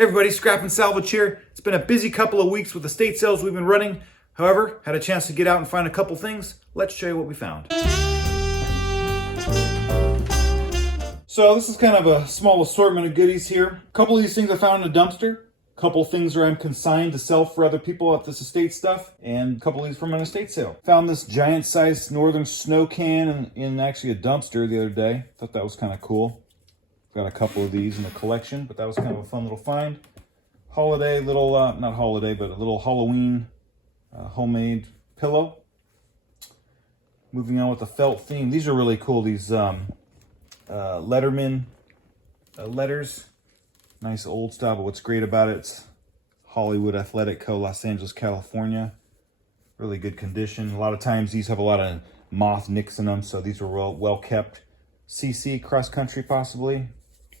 Hey everybody, Scrap and Salvage here. It's been a busy couple of weeks with the estate sales we've been running. However, had a chance to get out and find a couple things. Let's show you what we found. So this is kind of a small assortment of goodies here. A couple of these things I found in a dumpster. A couple of things that I'm consigned to sell for other people at this estate stuff. And a couple of these from an estate sale. Found this giant sized Northern Snow can in actually a dumpster the other day. Thought that was kind of cool. Got a couple of these in the collection, but that was kind of a fun little find. Holiday, little, not holiday, but a little Halloween homemade pillow. Moving on with the felt theme. These are really cool, these Letterman letters. Nice old style, but what's great about it, it's Hollywood Athletic Co., Los Angeles, California. Really good condition. A lot of times these have a lot of moth nicks in them, so these were well kept. CC, cross country possibly,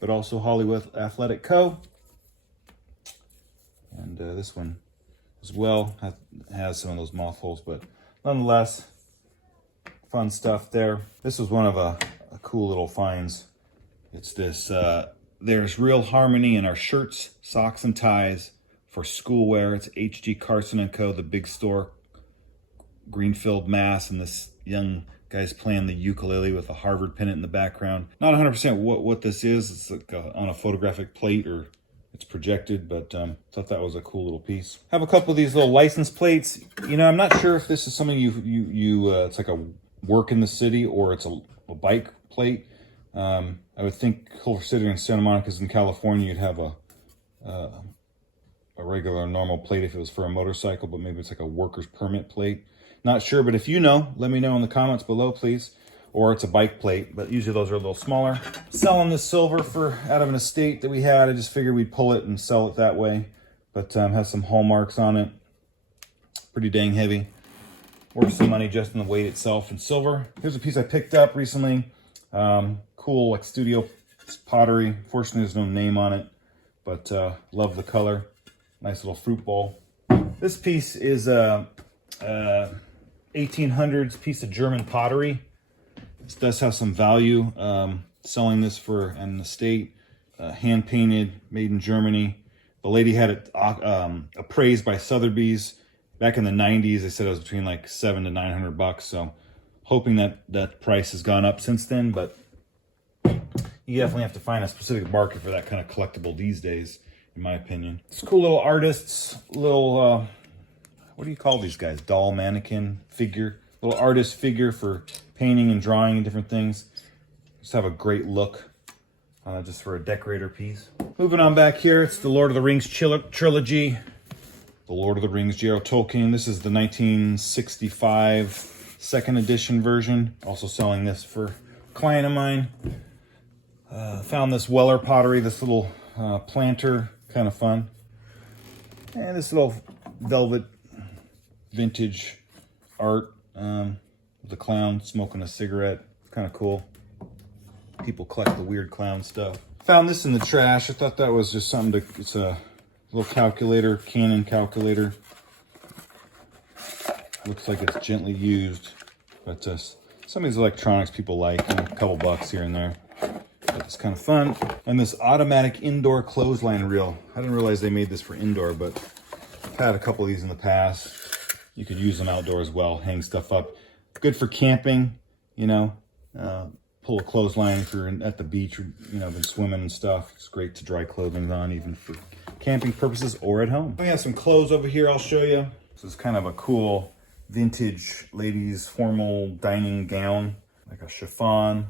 but also Hollywood Athletic Co. And this one as well has some of those moth holes, but nonetheless, fun stuff there. This was one of a cool little finds. It's this, there's real harmony in our shirts, socks, and ties for schoolwear. It's H.G. Carson & Co., the big store, Greenfield, Mass. And this young guy's playing the ukulele with a Harvard pennant in the background. Not 100% what this is. It's like on a photographic plate or it's projected, but thought that was a cool little piece. Have a couple of these little license plates. You know, I'm not sure if this is something it's like a work in the city or it's a bike plate. I would think Culver City and Santa Monica's in California, you'd have a regular normal plate if it was for a motorcycle, but maybe it's like a worker's permit plate. Not sure, but if you know, let me know in the comments below, please. Or it's a bike plate, but usually those are a little smaller. Selling this silver out of an estate that we had. I just figured we'd pull it and sell it that way. But has some hallmarks on it. Pretty dang heavy. Worth some money just in the weight itself in silver. Here's a piece I picked up recently. Cool, like studio pottery. Fortunately, there's no name on it, but love the color. Nice little fruit bowl. This piece is 1800s piece of German pottery. This does have some value. Selling this for an estate, hand painted, made in Germany. The lady had it appraised by Sotheby's back in the 90s. They said it was between like $700 to $900. So hoping that price has gone up since then, but you definitely have to find a specific market for that kind of collectible these days, in my opinion. It's cool little artists, little what do you call these guys? Doll, mannequin, figure. Little artist figure for painting and drawing and different things. Just have a great look, just for a decorator piece. Moving on back here, it's the Lord of the Rings trilogy. The Lord of the Rings, J.R.R. Tolkien. This is the 1965 second edition version. Also selling this for a client of mine. Found this Weller pottery, this little planter, kind of fun. And this little velvet vintage art, the clown smoking a cigarette. Kind of cool. People collect the weird clown stuff. Found this in the trash. I thought that was just something it's a little calculator, Canon calculator. Looks like it's gently used, but some of these electronics people like, a couple bucks here and there. But it's kind of fun. And this automatic indoor clothesline reel. I didn't realize they made this for indoor, but I've had a couple of these in the past. You could use them outdoors as well, hang stuff up. Good for camping, you know. Pull a clothesline if you're at the beach or, been swimming and stuff. It's great to dry clothing on, even for camping purposes or at home. We have some clothes over here I'll show you. This is kind of a cool vintage ladies formal dining gown, like a chiffon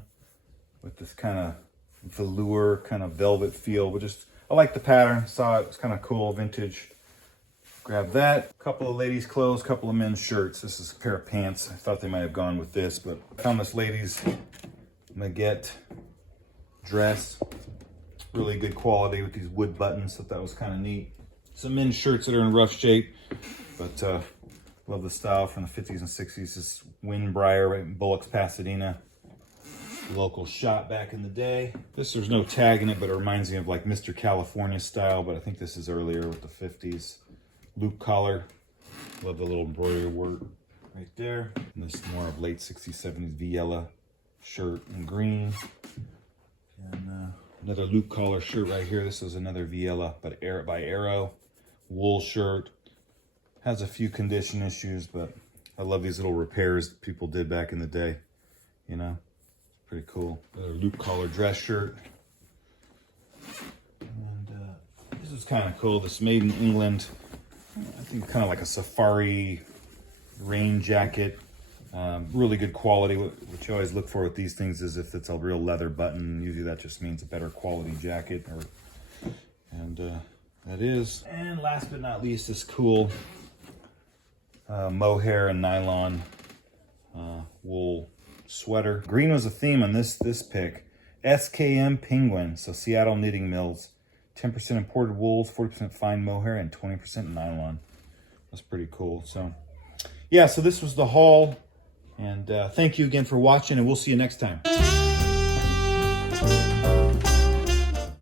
with this kind of velour, kind of velvet feel. But I like the pattern. Saw it was kind of cool, vintage. Grab that. A couple of ladies' clothes, couple of men's shirts. This is a pair of pants. I thought they might have gone with this, but I found this ladies' Maguette dress. Really good quality with these wood buttons. Thought that was kind of neat. Some men's shirts that are in rough shape, but love the style from the 50s and 60s. This is Windbriar right in Bullocks, Pasadena. Local shop back in the day. There's no tag in it, but it reminds me of like Mr. California style, but I think this is earlier with the 50s. Loop collar. Love the little embroidery work right there. And this is more of late 60s, 70s Viella shirt in green. And Another loop collar shirt right here. This is another Viella, but by Arrow. Wool shirt. Has a few condition issues, but I love these little repairs people did back in the day. You know, pretty cool. Another loop collar dress shirt. And this is kind of cool. This made in England. I think kind of like a safari rain jacket. Really good quality. What you always look for with these things is if it's a real leather button. Usually that just means a better quality jacket. And that is. And last but not least, this cool mohair and nylon wool sweater. Green was a theme on this pick. SKM Penguin, so Seattle Knitting Mills. 10% imported wools, 40% fine mohair, and 20% nylon. That's pretty cool. So yeah, so this was the haul. And thank you again for watching, and we'll see you next time.